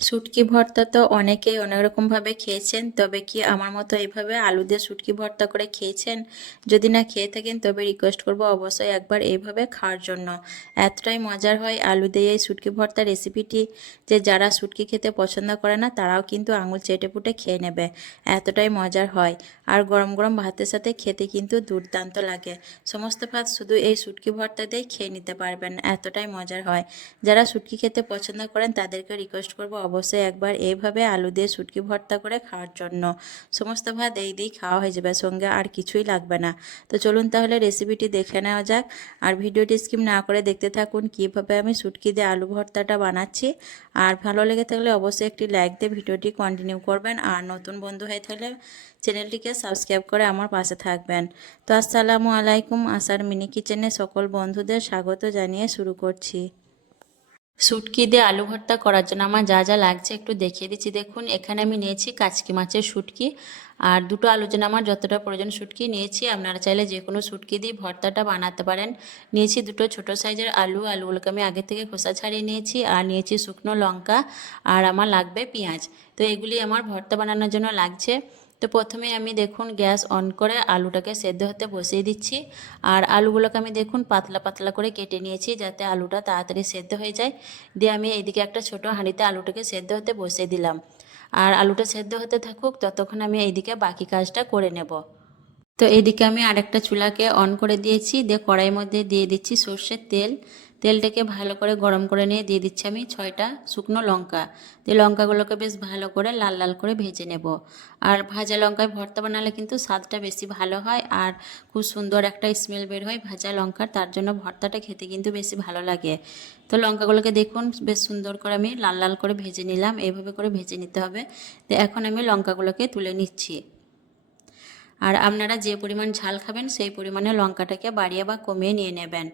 শুটকি ভর্তা তো অনেকেই অনেক রকমভাবে খেয়েছেন, তবে কি আমার মতো এইভাবে আলু দিয়ে শুটকি ভর্তা করে খেয়েছেন? যদি না খেয়ে থাকেন, তবে রিকোয়েস্ট করব অবশ্যই একবার এইভাবে খাওয়ার জন্য। এতটাই মজার হয় আলু দিয়ে এই শুটকি ভর্তা রেসিপিটি যে যারা শুটকি খেতে পছন্দ করে না, তারাও কিন্তু আঙুল চেটে পুটে খেয়ে নেবে। এতটাই মজার হয়। আর গরম গরম ভাতের সাথে খেতে কিন্তু দুর্দান্ত লাগে। সমস্ত ভাত শুধু এই শুটকি ভর্তা দিয়েই খেয়ে নিতে পারবেন। এতটাই মজার হয়। যারা শুটকি খেতে পছন্দ করেন, তাদেরকে রিকোয়েস্ট করব অবশ্যই একবার এইভাবে আলু দিয়ে শুটকি ভর্তা করে খাওয়ার জন্য। সমস্ত ভাত এই দিয়েই খাওয়া হয়ে যাবে, সঙ্গে আর কিছুই লাগবে না। তো চলুন তাহলে রেসিপিটি দেখে নেওয়া যাক। আর ভিডিওটি স্কিপ না করে দেখতে থাকুন কীভাবে আমি শুটকি দিয়ে আলু ভর্তাটা বানাচ্ছি। আর ভালো লেগে থাকলে অবশ্যই একটি লাইক দিয়ে ভিডিওটি কন্টিনিউ করবেন। আর নতুন বন্ধু হয়ে থাকলে চ্যানেলটিকে সাবস্ক্রাইব করে আমার পাশে থাকবেন। তো আসসালামু আলাইকুম, আসার মিনি কিচেনে সকল বন্ধুদের স্বাগত জানিয়ে শুরু করছি। শুটকি দিয়ে আলু ভর্তা করার জন্য আমার যা যা লাগছে একটু দেখিয়ে দিচ্ছি। দেখুন, এখানে আমি নিয়েছি কাচকি মাছের শুটকি। আর দুটো আলুর জন্য আমার যতটা প্রয়োজন শুটকি নিয়েছি। আপনারা চাইলে যে কোনো শুটকি দিয়ে ভর্তাটা বানাতে পারেন। নিয়েছি দুটো ছোট সাইজের আলু। আলুগুলোকে আমি আগে থেকে খোসা ছাড়িয়ে নিয়েছি। আর নিয়েছি শুকনো লঙ্কা। আর আমার লাগবে পেঁয়াজ। তো এগুলি আমার ভর্তা বানানোর জন্য লাগছে। তো প্রথমে আমি দেখুন গ্যাস অন করে আলুটাকে সেদ্ধ হতে বসিয়ে দিচ্ছি। আর আলুগুলোকে আমি দেখুন পাতলা পাতলা করে কেটে নিয়েছি যাতে আলুটা তাড়াতাড়ি সেদ্ধ হয়ে যায়। দিয়ে আমি এইদিকে একটা ছোট হাঁড়িতে আলুটাকে সেদ্ধ হতে বসিয়ে দিলাম। আর আলুটা সেদ্ধ হতে থাকুক ততক্ষণ আমি এইদিকে বাকি কাজটা করে নেব। তো এইদিকে আমি আরেকটা চুলাকে অন করে দিয়েছি। দিয়ে কড়াইয়ের মধ্যে দিয়ে দিচ্ছি সর্ষের তেল। তেলটাকে ভালো করে গরম করে নিয়ে দিয়ে দিচ্ছি আমি ছয়টা শুকনো লঙ্কা। দিয়ে লঙ্কাগুলোকে বেশ ভালো করে লাল লাল করে ভেজে নেব। আর ভাজা লঙ্কায় ভর্তা বানালে কিন্তু স্বাদটা বেশি ভালো হয় আর খুব সুন্দর একটা স্মেল বের হয় ভাজা লঙ্কার, তার জন্য ভর্তাটা খেতে কিন্তু বেশি ভালো লাগে। তো লঙ্কাগুলোকে দেখুন বেশ সুন্দর করে আমি লাল লাল করে ভেজে নিলাম এইভাবে করে ভেজে নিতে হবে। তো এখন আমি লঙ্কাগুলোকে তুলে নিচ্ছি। আর আপনারা যে পরিমাণ ঝাল খাবেন, সেই পরিমাণে লঙ্কাটাকে বাড়িয়ে বা কমিয়ে নিয়ে নেবেন।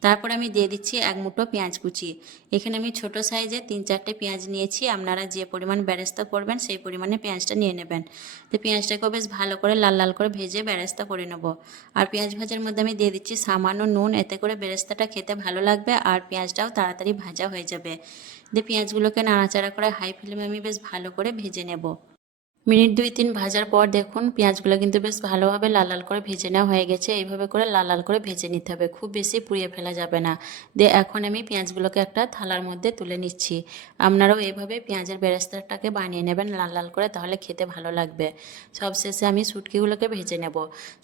তারপর আমি দিয়ে দিচ্ছি এক মুঠো পেঁয়াজ কুচি। এখানে আমি ছোট সাইজে তিন চারটে পেঁয়াজ নিয়েছি। আপনারা যে পরিমাণ বেরেস্তা করবেন, সেই পরিমাণে পেঁয়াজটা নিয়ে নেবেন। তো পেঁয়াজটাকেও বেশ ভালো করে লাল লাল করে ভেজে বেরেস্তা করে নেব। আর পেঁয়াজ ভাজার মধ্যে আমি দিয়ে দিচ্ছি সামান্য নুন, এতে করে বেরেস্তাটা খেতে ভালো লাগবে আর পেঁয়াজটাও তাড়াতাড়ি ভাজা হয়ে যাবে। দিয়ে পেঁয়াজগুলোকে নাড়াচাড়া করে হাই ফ্লেমে আমি বেশ ভালো করে ভেজে নেব। মিনিট দুই তিন ভাজার পর দেখুন, পেঁয়াজগুলো কিন্তু বেশ ভালোভাবে লাল লাল করে ভেজে নেওয়া হয়ে গেছে। এইভাবে করে লাল লাল করে ভেজে নিতে হবে, খুব বেশি পুড়িয়ে ফেলা যাবে না। দিয়ে এখন আমি পেঁয়াজগুলোকে একটা থালার মধ্যে তুলে নিচ্ছি। আপনারাও এইভাবে পেঁয়াজের বেরেস্তাটাকে বানিয়ে নেবেন লাল লাল করে, তাহলে খেতে ভালো লাগবে। সব শেষে আমি শুটকিগুলোকে ভেজে নেব।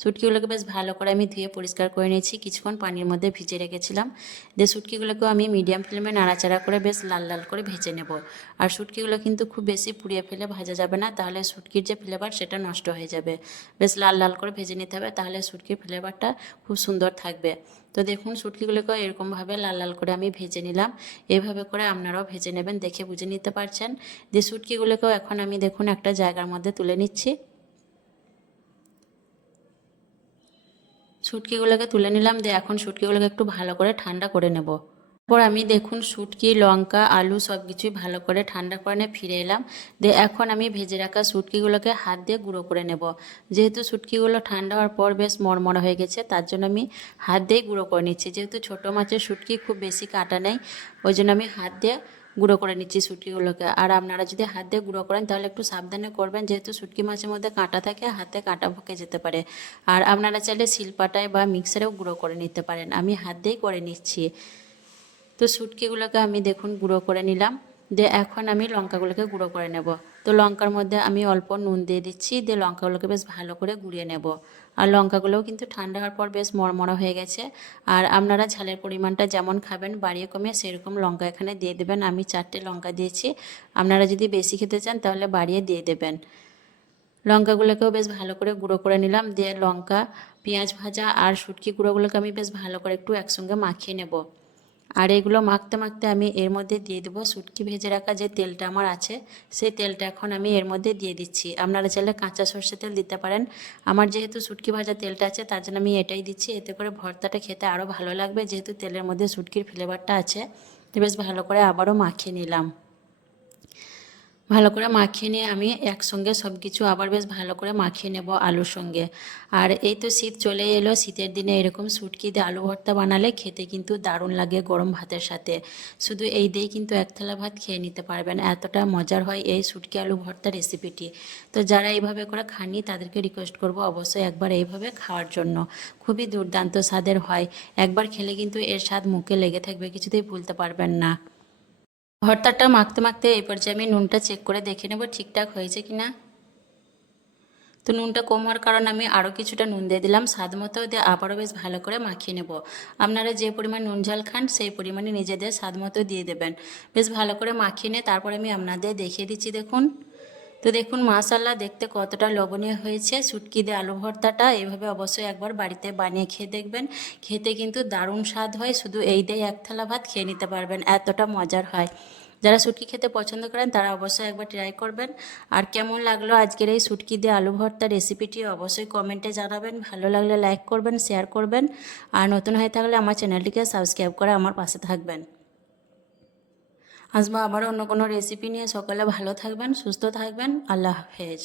শুটকিগুলোকে বেশ ভালো করে আমি ধুয়ে পরিষ্কার করে নিয়েছি, কিছুক্ষণ পানির মধ্যে ভিজে রেখেছিলাম। দিয়ে শুটকিগুলোকেও আমি মিডিয়াম ফ্লেমে নাড়াচাড়া করে বেশ লাল লাল করে ভেজে নেব। আর শুটকিগুলো কিন্তু খুব বেশি পুড়িয়ে ফেলে ভাজা যাবে না, তাহলে শুটকির যে ফ্লেভার সেটা নষ্ট হয়ে যাবে। বেশ লাল লাল করে ভেজে নিতে হবে, তাহলে শুটকির ফ্লেভারটা খুব সুন্দর থাকবে। তো দেখুন শুটকিগুলোকে এরকমভাবে লাল লাল করে আমি ভেজে নিলাম। এইভাবে করে আপনারাও ভেজে নেবেন, দেখে বুঝে নিতে পারছেন। যে শুটকিগুলোকেও এখন আমি দেখুন একটা জায়গার মধ্যে তুলে নিচ্ছি। শুটকিগুলোকে তুলে নিলাম, দিয়ে এখন শুটকিগুলোকে একটু ভালো করে ঠান্ডা করে নেব। তারপর আমি দেখুন শুটকি, লঙ্কা, আলু সব কিছুই ভালো করে ঠান্ডা করে নিয়ে ফিরে এলাম। দিয়ে এখন আমি ভেজে রাখা শুটকিগুলোকে হাত দিয়ে গুঁড়ো করে নেব। যেহেতু শুটকিগুলো ঠান্ডা হওয়ার পর বেশ মরমরা হয়ে গেছে, তার জন্য আমি হাত দিয়েই গুঁড়ো করে নিচ্ছি। যেহেতু ছোটো মাছের শুটকি খুব বেশি কাটা নেই, ওই জন্য আমি হাত দিয়ে গুঁড়ো করে নিচ্ছি শুটকিগুলোকে। আর আপনারা যদি হাত দিয়ে গুঁড়ো করেন, তাহলে একটু সাবধানে করবেন, যেহেতু শুটকি মাছের মধ্যে কাঁটা থাকে, হাতে কাঁটা ভকে যেতে পারে। আর আপনারা চাইলে শিলপাটায় বা মিক্সারেও গুঁড়ো করে নিতে পারেন। আমি হাত দিয়েই করে নিচ্ছি। তো শুটকিগুলোকে আমি দেখুন গুঁড়ো করে নিলাম। দিয়ে এখন আমি লঙ্কাগুলোকে গুঁড়ো করে নেব। তো লঙ্কার মধ্যে আমি অল্প নুন দিয়ে দিচ্ছি। দিয়ে লঙ্কাগুলোকে বেশ ভালো করে গুঁড়িয়ে নেব। আর লঙ্কাগুলোও কিন্তু ঠান্ডা হওয়ার পর বেশ মরমরা হয়ে গেছে। আর আপনারা ঝালের পরিমাণটা যেমন খাবেন, বাড়িয়ে কমিয়ে সেরকম লঙ্কা এখানে দিয়ে দেবেন। আমি চারটে লঙ্কা দিয়েছি। আপনারা যদি বেশি খেতে চান, তাহলে বাড়িয়ে দিয়ে দেবেন। লঙ্কাগুলোকেও বেশ ভালো করে গুঁড়ো করে নিলাম। দিয়ে লঙ্কা, পেঁয়াজ ভাজা আর শুটকি গুঁড়োগুলোকে আমি বেশ ভালো করে একটু একসঙ্গে মাখিয়ে নেব। আর এগুলো মাখতে মাখতে আমি এর মধ্যে দিয়ে দেবো শুটকি ভেজে রাখা যে তেলটা আমার আছে, সেই তেলটা এখন আমি এর মধ্যে দিয়ে দিচ্ছি। আপনারা চাইলে কাঁচা সর্ষে তেল দিতে পারেন। আমার যেহেতু শুটকি ভাজা তেলটা আছে, তার জন্য আমি এটাই দিচ্ছি। এতে করে ভর্তাটা খেতে আরও ভালো লাগবে, যেহেতু তেলের মধ্যে শুটকির ফ্লেভারটা আছে। বেশ ভালো করে আবারও মাখিয়ে নিলাম। ভালো করে মাখিয়ে নিয়ে আমি একসঙ্গে সব কিছু আবার বেশ ভালো করে মাখিয়ে নেব আলুর সঙ্গে। আর এই তো শীত চলে এলো, শীতের দিনে এরকম শুটকি দিয়ে আলু ভর্তা বানালে খেতে কিন্তু দারুণ লাগে গরম ভাতের সাথে। শুধু এই দিয়েই কিন্তু এক থালা ভাত খেয়ে নিতে পারবেন, এতটা মজার হয় এই শুটকি আলু ভর্তা রেসিপিটি। তো যারা এইভাবে করে খাননি তাদেরকে রিকোয়েস্ট করব অবশ্যই একবার এইভাবে খাওয়ার জন্য। খুবই দুর্দান্ত স্বাদের হয়, একবার খেলে কিন্তু এর স্বাদ মুখে লেগে থাকবে, কিছুতেই ভুলতে পারবেন না। ভর্তাটা মাখতে মাখতে এই পর্যায়ে আমি নুনটা চেক করে দেখে নেব ঠিকঠাক হয়েছে কি না তো নুনটা কম হওয়ার কারণে আমি আরও কিছুটা নুন দিয়ে দিলাম, স্বাদ মতো দিয়ে আবারও বেশ ভালো করে মাখিয়ে নেব। আপনারা যে পরিমাণ নুন ঝাল খান, সেই পরিমাণে নিজেদের স্বাদ মতো দিয়ে দেবেন। বেশ ভালো করে মাখিয়ে নিয়ে তারপরে আমি আপনাদের দেখিয়ে দিচ্ছি, দেখুন। তো দেখুন মাশাল্লাহ দেখতে কতটা লবণীয় হয়েছে। শুটকি দিয়ে আলু ভর্তাটা এইভাবে অবশ্যই একবার বাড়িতে বানিয়ে খেয়ে দেখবেন। খেতে কিন্তু দারুণ স্বাদ হয়। শুধু এই দিয়ে এক থালা ভাত খেয়ে নিতে পারবেন। এতটা মজার হয়। যারা শুটকি খেতে পছন্দ করেন, তারা অবশ্যই একবার ট্রাই করবেন। আর কেমন লাগল আজকের এই শুটকি দিয়ে আলু ভর্তা রেসিপিটি অবশ্যই কমেন্টে জানাবেন। ভালো লাগলে লাইক করবেন শেয়ার করবেন। আর নতুন হয়ে থাকলে আমার চ্যানেলটিকে সাবস্ক্রাইব করে আমার পাশে থাকবেন। আসব আবার অন্য কোনো রেসিপি নিয়ে সকালে ভালো থাকবেন সুস্থ থাকবেন। আল্লাহ হাফেজ।